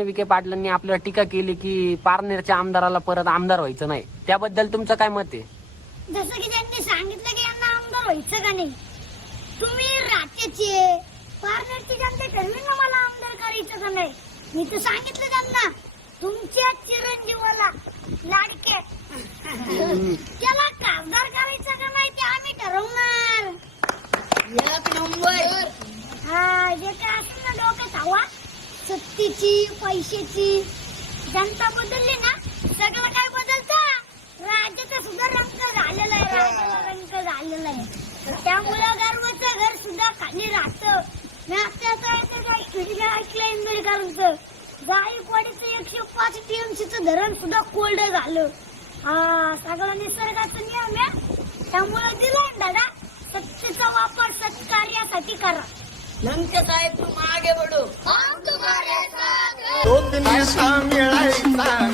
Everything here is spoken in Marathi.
विखे पाटलांनी आपल्यावर टीका केली की पारनेरच्या आमदाराला परत आमदार व्हायचं नाही. त्याबद्दल तुमचं काय मत आहे? जसं की त्यांनी सांगितलं की यांना आमदार व्हायचं का नाही. तुम्ही रात्याचे पारनेरची जनता ठरवी ना मला आमदार करायचं का नाही. मी तर सांगितलं त्यांना तुमच्या चिरंजीवाला लाडके. त्याला खासदार करायचं का नाही ते आम्ही ठरवणार. एक नंबर. हा जे काय सत्तेची पैशाची. जनता बदलली ना सगळं काय बदलतं? राज्याचा सुद्धा रंग झालेला आहे राज्याला रंग झालेला आहे. त्यामुळं गर्वाचं घर सुद्धा खाली राहतं. मी आता काय ते काय व्हिडिओ ऐकलं इंदोरीकरांचं? जाईकवाडीचं एकशे पाच टीएमसीचं धरण सुद्धा कोल्ड झालं. हा सगळं निसर्गाचा नियम आहे. त्यामुळं दिलाय दादा सत्तेचा वापर सत्कार्यासाठी करा. लंके साहेब तुम आगे बढ़ो Open your time, you like that.